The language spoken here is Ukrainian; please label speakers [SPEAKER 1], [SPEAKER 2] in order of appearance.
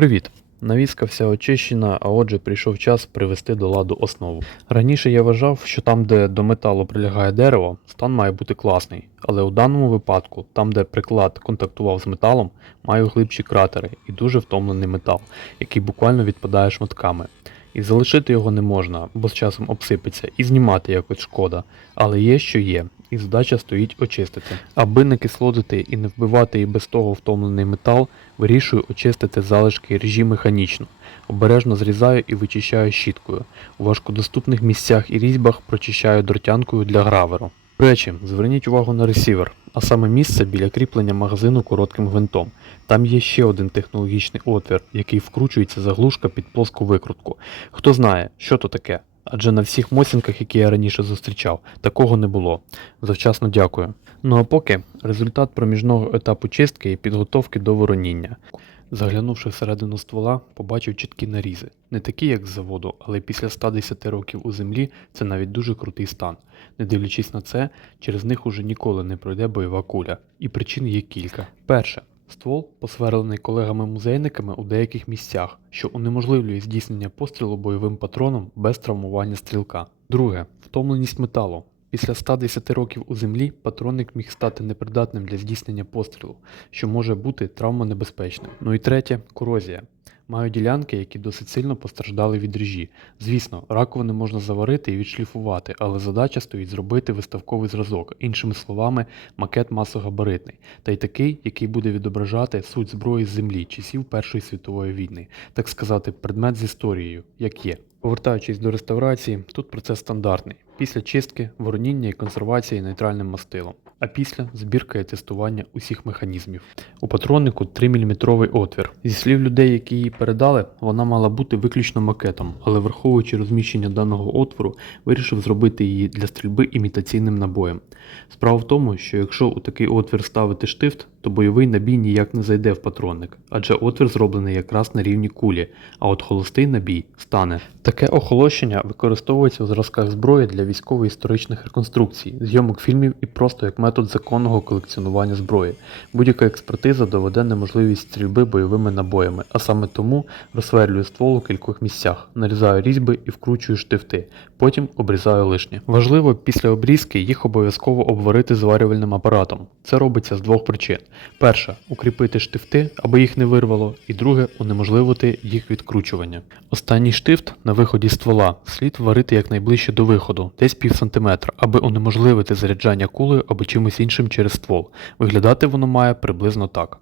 [SPEAKER 1] Привіт! Навіска вся очищена, а отже прийшов час привести до ладу основу. Раніше я вважав, що там, де до металу прилягає дерево, стан має бути класний, але у даному випадку, там, де приклад контактував з металом, маю глибші кратери і дуже втомлений метал, який буквально відпадає шматками. І залишити його не можна, бо з часом обсипеться, і знімати якось шкода. Але є, що є, і задача стоїть очистити. Аби не кислотити і не вбивати і без того втомлений метал, вирішую очистити залишки ріжі механічно. Обережно зрізаю і вичищаю щіткою. У важкодоступних місцях і різьбах прочищаю дротянкою для граверу. До речі, зверніть увагу на ресівер, а саме місце біля кріплення магазину коротким гвинтом. Там є ще один технологічний отвір, який вкручується заглушка під плоску викрутку. Хто знає, що то таке? Адже на всіх моцінках, які я раніше зустрічав, такого не було. Завчасно дякую. Ну а поки результат проміжного етапу чистки і підготовки до вороніння. Заглянувши всередину ствола, побачив чіткі нарізи. Не такі, як з заводу, але після 110 років у землі це навіть дуже крутий стан. Не дивлячись на це, через них уже ніколи не пройде бойова куля. І причин є кілька. Перше. Ствол посверлений колегами-музейниками у деяких місцях, що унеможливлює здійснення пострілу бойовим патроном без травмування стрілка. Друге втомленість металу. Після 110 років у землі патронник міг стати непридатним для здійснення пострілу, що може бути травмонебезпечним. Ну і третє корозія. Маю ділянки, які досить сильно постраждали від режі. Звісно, раковини можна заварити і відшліфувати, але задача стоїть зробити виставковий зразок, іншими словами, макет масогабаритний, та й такий, який буде відображати суть зброї з землі часів Першої світової війни, так сказати, предмет з історією, як є. Повертаючись до реставрації, тут процес стандартний. Після чистки, вороніння і консервації нейтральним мастилом, а після збірка і тестування усіх механізмів. У патроннику 3-мм отвір. Зі слів людей, які її передали, вона мала бути виключно макетом, але враховуючи розміщення даного отвору, вирішив зробити її для стрільби імітаційним набоєм. Справа в тому, що якщо у такий отвір ставити штифт, то бойовий набій ніяк не зайде в патронник, адже отвір зроблений якраз на рівні кулі, а от холостий набій стане. Таке охолощення використовується у зразках зброї для військово-історичних реконструкцій, зйомок фільмів і просто як метод законного колекціонування зброї. Будь-яка експертиза доведе неможливість стрільби бойовими набоями, а саме тому розсверлюю ствол у кількох місцях, нарізаю різьби і вкручую штифти, потім обрізаю лишнє. Важливо після обрізки їх обов'язково обварити зварювальним апаратом. Це робиться з двох причин. Перша укріпити штифти, аби їх не вирвало, і друге унеможливити їх відкручування. Останній штифт на виході ствола слід варити якнайближче до виходу, десь пів сантиметра, аби унеможливити заряджання кулею або чимось іншим через ствол. Виглядати воно має приблизно так.